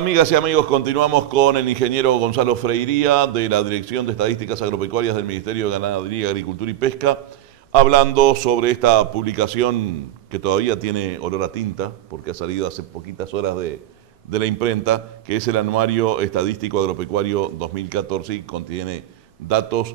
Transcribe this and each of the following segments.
Amigas y amigos, continuamos con el ingeniero Gonzalo Freiría de la Dirección de Estadísticas Agropecuarias del Ministerio de Ganadería, Agricultura y Pesca, hablando sobre esta publicación que todavía tiene olor a tinta, porque ha salido hace poquitas horas de la imprenta, que es el Anuario Estadístico Agropecuario 2014 y contiene datos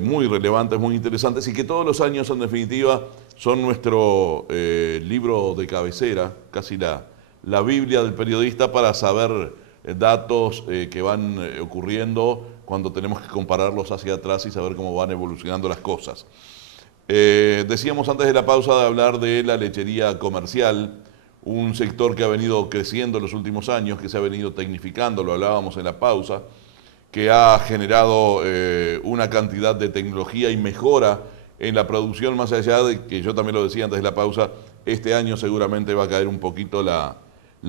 muy relevantes, muy interesantes y que todos los años, en definitiva, son nuestro libro de cabecera, casi la Biblia del periodista para saber datos que van ocurriendo cuando tenemos que compararlos hacia atrás y saber cómo van evolucionando las cosas. Decíamos antes de la pausa de hablar de la lechería comercial, un sector que ha venido creciendo en los últimos años, que se ha venido tecnificando, lo hablábamos en la pausa, que ha generado una cantidad de tecnología y mejora en la producción, más allá de que yo también lo decía antes de la pausa, este año seguramente va a caer un poquito la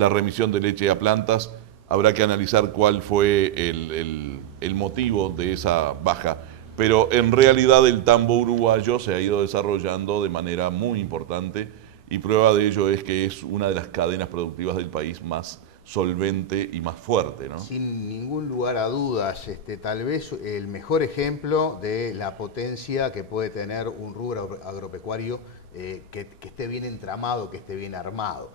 remisión de leche a plantas. Habrá que analizar cuál fue el motivo de esa baja. Pero en realidad el tambo uruguayo se ha ido desarrollando de manera muy importante y prueba de ello es que es una de las cadenas productivas del país más solvente y más fuerte, ¿no? Sin ningún lugar a dudas, tal vez el mejor ejemplo de la potencia que puede tener un rubro agropecuario que esté bien entramado, que esté bien armado.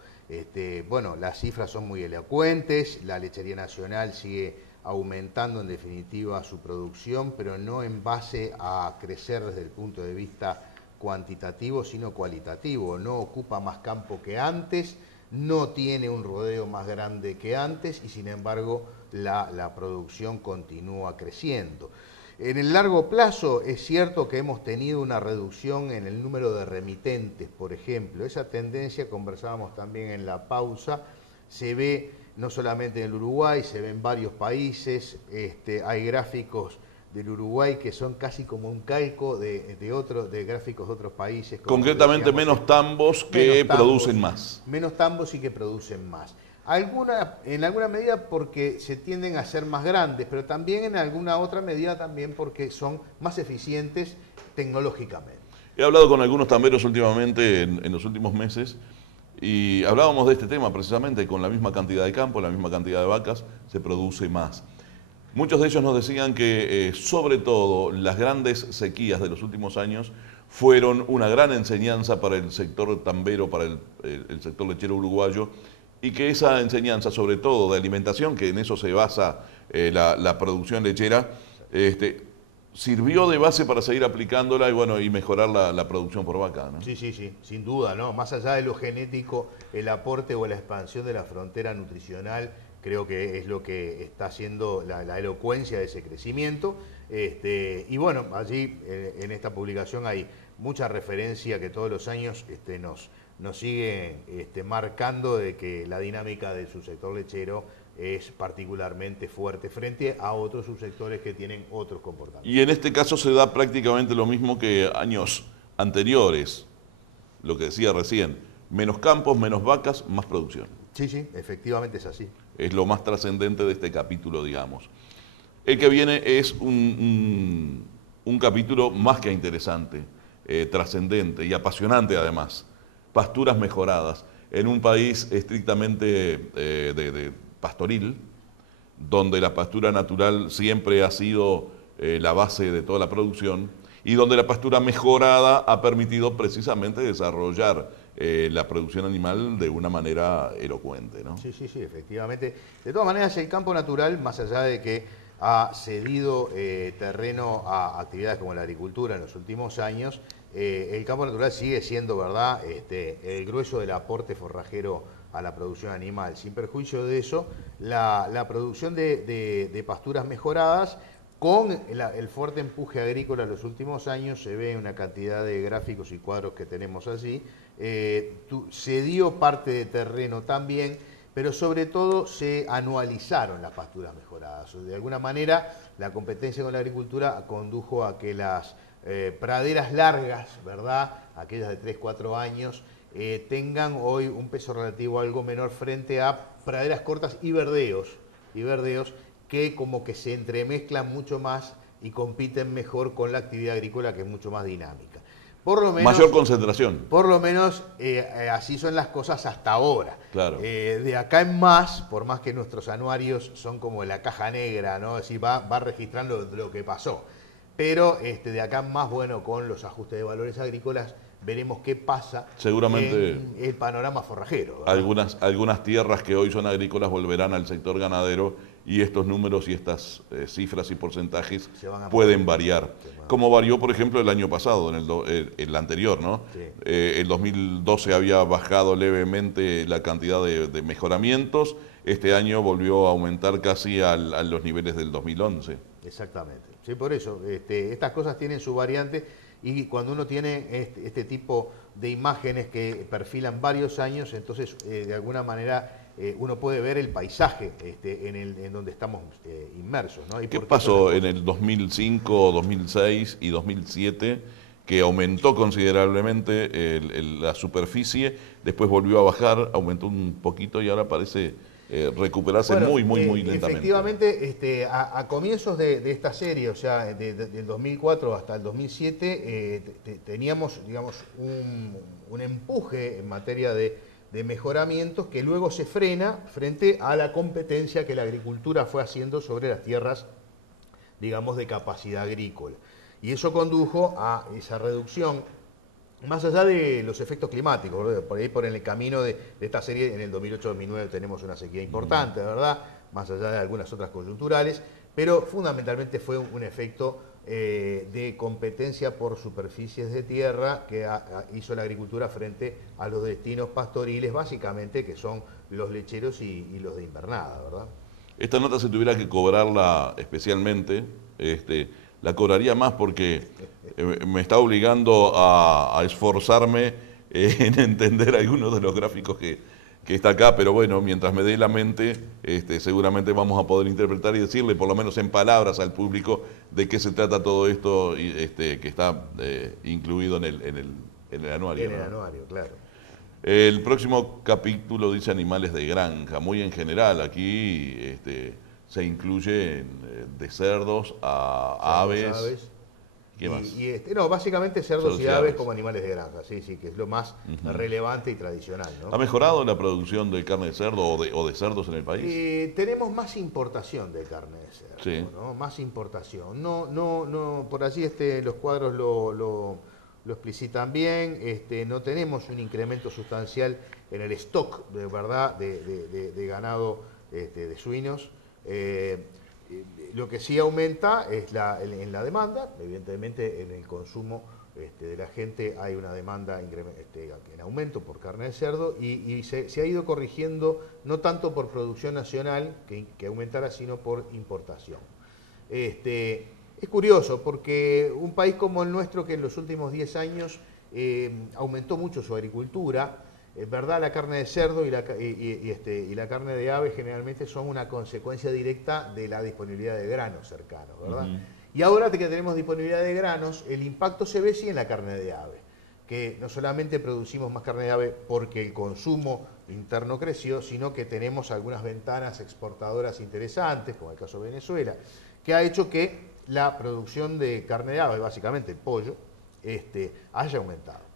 Bueno, las cifras son muy elocuentes, la lechería nacional sigue aumentando en definitiva su producción, pero no en base a crecer desde el punto de vista cuantitativo, sino cualitativo. No ocupa más campo que antes, no tiene un rodeo más grande que antes y sin embargo la producción continúa creciendo. En el largo plazo es cierto que hemos tenido una reducción en el número de remitentes, por ejemplo. Esa tendencia, conversábamos también en la pausa, se ve no solamente en el Uruguay, se ve en varios países. Hay gráficos del Uruguay que son casi como un calco de gráficos de otros países. Como Concretamente menos tambos que producen más. Menos tambos y que producen más. En alguna medida porque se tienden a ser más grandes, pero también en alguna otra medida también porque son más eficientes tecnológicamente. He hablado con algunos tamberos últimamente, en los últimos meses, y hablábamos de este tema precisamente, con la misma cantidad de campo, la misma cantidad de vacas, se produce más. Muchos de ellos nos decían que sobre todo las grandes sequías de los últimos años fueron una gran enseñanza para el sector tambero, para el sector lechero uruguayo, y que esa enseñanza, sobre todo de alimentación, que en eso se basa la producción lechera, sirvió de base para seguir aplicándola y bueno, y mejorar la producción por vaca, ¿no? Sí, sí, sí, sin duda, ¿no? Más allá de lo genético, el aporte o la expansión de la frontera nutricional creo que es lo que está haciendo la elocuencia de ese crecimiento. Y bueno, allí en esta publicación hay mucha referencia que todos los años nos sigue marcando de que la dinámica del subsector lechero es particularmente fuerte frente a otros subsectores que tienen otros comportamientos. Y en este caso se da prácticamente lo mismo que años anteriores, lo que decía recién, menos campos, menos vacas, más producción. Sí, sí, efectivamente es así. Es lo más trascendente de este capítulo, digamos. El que viene es un capítulo más que interesante, trascendente y apasionante además. Pasturas mejoradas. En un país estrictamente de pastoril, donde la pastura natural siempre ha sido la base de toda la producción y donde la pastura mejorada ha permitido precisamente desarrollar la producción animal de una manera elocuente, ¿no? Sí, sí, sí, efectivamente. De todas maneras, el campo natural, más allá de que ha cedido terreno a actividades como la agricultura en los últimos años, el campo natural sigue siendo, ¿verdad?, el grueso del aporte forrajero a la producción animal. Sin perjuicio de eso, la producción de pasturas mejoradas, con el fuerte empuje agrícola en los últimos años, se ve una cantidad de gráficos y cuadros que tenemos allí, se dio parte de terreno también, pero sobre todo se anualizaron las pasturas mejoradas. De alguna manera, la competencia con la agricultura condujo a que las praderas largas, ¿verdad?, aquellas de 3, 4 años, tengan hoy un peso relativo algo menor frente a praderas cortas y verdeos que como que se entremezclan mucho más y compiten mejor con la actividad agrícola, que es mucho más dinámica. Por lo menos, mayor concentración. por lo menos así son las cosas hasta ahora. Claro. De acá en más, por más que nuestros anuarios son como la caja negra, ¿no? Es decir, va registrando lo que pasó. Pero de acá en más, bueno, con los ajustes de valores agrícolas, veremos qué pasa Seguramente en el panorama forrajero, ¿verdad? algunas tierras que hoy son agrícolas volverán al sector ganadero y estos números y estas cifras y porcentajes pueden variar. Como varió, por ejemplo, el año pasado, el anterior, ¿no? Sí. El 2012 había bajado levemente la cantidad de mejoramientos, este año volvió a aumentar casi a los niveles del 2011. Exactamente. Sí, por eso, estas cosas tienen su variante y cuando uno tiene este tipo de imágenes que perfilan varios años, entonces de alguna manera uno puede ver el paisaje en donde estamos inmersos, ¿no? ¿Qué pasó en el 2005, 2006 y 2007? Que aumentó considerablemente la superficie, después volvió a bajar, aumentó un poquito y ahora parece recuperarse muy lentamente. Efectivamente, a comienzos de esta serie, o sea, del 2004 hasta el 2007, teníamos, digamos, un empuje en materia de mejoramientos que luego se frena frente a la competencia que la agricultura fue haciendo sobre las tierras, digamos, de capacidad agrícola. Y eso condujo a esa reducción, más allá de los efectos climáticos, ¿verdad? Por ahí por el camino de esta serie, en el 2008-2009 tenemos una sequía importante, ¿verdad? Más allá de algunas otras coyunturales, pero fundamentalmente fue un efecto de competencia por superficies de tierra que hizo la agricultura frente a los destinos pastoriles, básicamente, que son los lecheros y los de invernada, ¿verdad? Esta nota, si tuviera que cobrarla especialmente, la cobraría más porque me está obligando a esforzarme en entender algunos de los gráficos que está acá, pero bueno, mientras me dé la mente, seguramente vamos a poder interpretar y decirle, por lo menos en palabras, al público de qué se trata todo esto que está incluido en el anuario. En el anuario, claro. El próximo capítulo dice animales de granja, muy en general. Aquí se incluye de cerdos a aves. ¿Qué más? No, básicamente cerdos y aves como animales de granja, sí, que es lo más relevante y tradicional, ¿no? ¿Ha mejorado la producción de carne de cerdo o de cerdos en el país? Tenemos más importación de carne de cerdo, Sí. ¿no? Más importación. No, por allí los cuadros lo explicitan bien. No tenemos un incremento sustancial en el stock, de verdad, de ganado de suinos. Lo que sí aumenta es en la demanda, evidentemente en el consumo de la gente hay una demanda en aumento por carne de cerdo y se ha ido corrigiendo no tanto por producción nacional que aumentara, sino por importación. Es curioso porque un país como el nuestro que en los últimos 10 años aumentó mucho su agricultura, verdad, la carne de cerdo y la carne de ave generalmente son una consecuencia directa de la disponibilidad de granos cercanos, ¿verdad? Y ahora que tenemos disponibilidad de granos, el impacto se ve sí en la carne de ave, que no solamente producimos más carne de ave porque el consumo interno creció, sino que tenemos algunas ventanas exportadoras interesantes, como el caso de Venezuela, que ha hecho que la producción de carne de ave, básicamente el pollo, haya aumentado.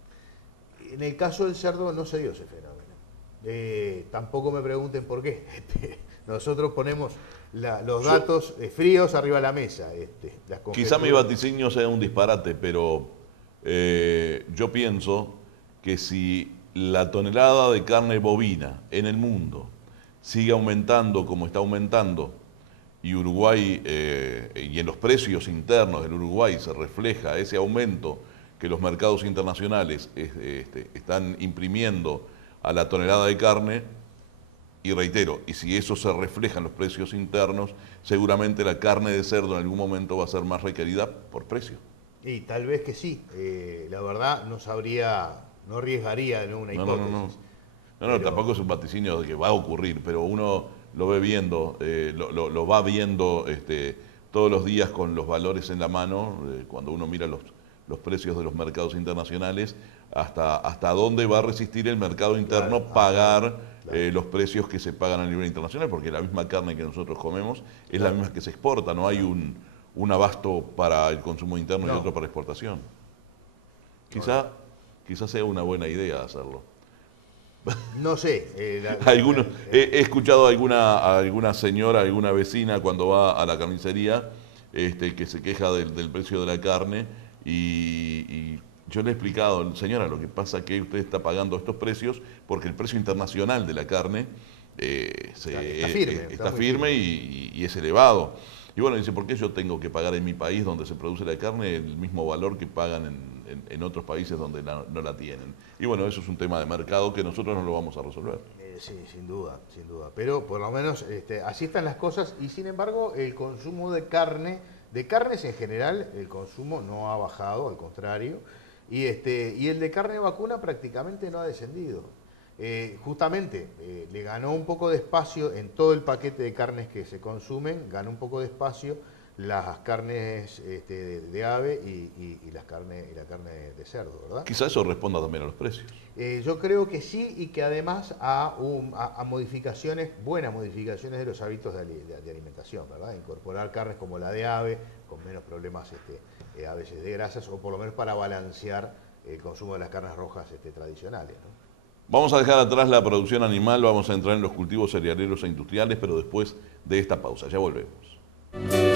En el caso del cerdo no se dio ese fenómeno. Tampoco me pregunten por qué. Nosotros ponemos los datos fríos arriba de la mesa. Quizá mi vaticinio sea un disparate, pero yo pienso que si la tonelada de carne bovina en el mundo sigue aumentando como está aumentando, y Uruguay, y en los precios internos del Uruguay se refleja ese aumento que los mercados internacionales están imprimiendo a la tonelada de carne, y reitero, y si eso se refleja en los precios internos, seguramente la carne de cerdo en algún momento va a ser más requerida por precio. Y tal vez que sí, la verdad no arriesgaría una hipótesis. No, tampoco es un vaticinio de que va a ocurrir, pero uno lo ve viendo, lo va viendo todos los días con los valores en la mano, cuando uno mira los precios de los mercados internacionales, hasta dónde va a resistir el mercado interno pagar los precios que se pagan a nivel internacional, porque la misma carne que nosotros comemos es la misma que se exporta, no hay un abasto para el consumo interno y otro para exportación. Quizá sea una buena idea hacerlo. No sé. He escuchado a alguna señora, alguna vecina cuando va a la carnicería que se queja del precio de la carne y yo le he explicado, señora, lo que pasa es que usted está pagando estos precios porque el precio internacional de la carne está firme y es elevado. Y bueno, dice, ¿por qué yo tengo que pagar en mi país donde se produce la carne el mismo valor que pagan en otros países donde no la tienen? Y bueno, eso es un tema de mercado que nosotros no lo vamos a resolver. Sí, sin duda, sin duda. Pero por lo menos así están las cosas y sin embargo el consumo de carnes en general, el consumo no ha bajado, al contrario, y el de carne vacuna prácticamente no ha descendido. Justamente le ganó un poco de espacio en todo el paquete de carnes que se consumen, ganó un poco de espacio las carnes de ave y la carne de cerdo, ¿verdad? Quizá eso responda también a los precios. Yo creo que sí y que además a modificaciones, buenas modificaciones de los hábitos de alimentación, ¿verdad? Incorporar carnes como la de ave, con menos problemas a veces de grasas, o por lo menos para balancear el consumo de las carnes rojas tradicionales, ¿no? Vamos a dejar atrás la producción animal, vamos a entrar en los cultivos cerealeros e industriales, pero después de esta pausa. Ya volvemos.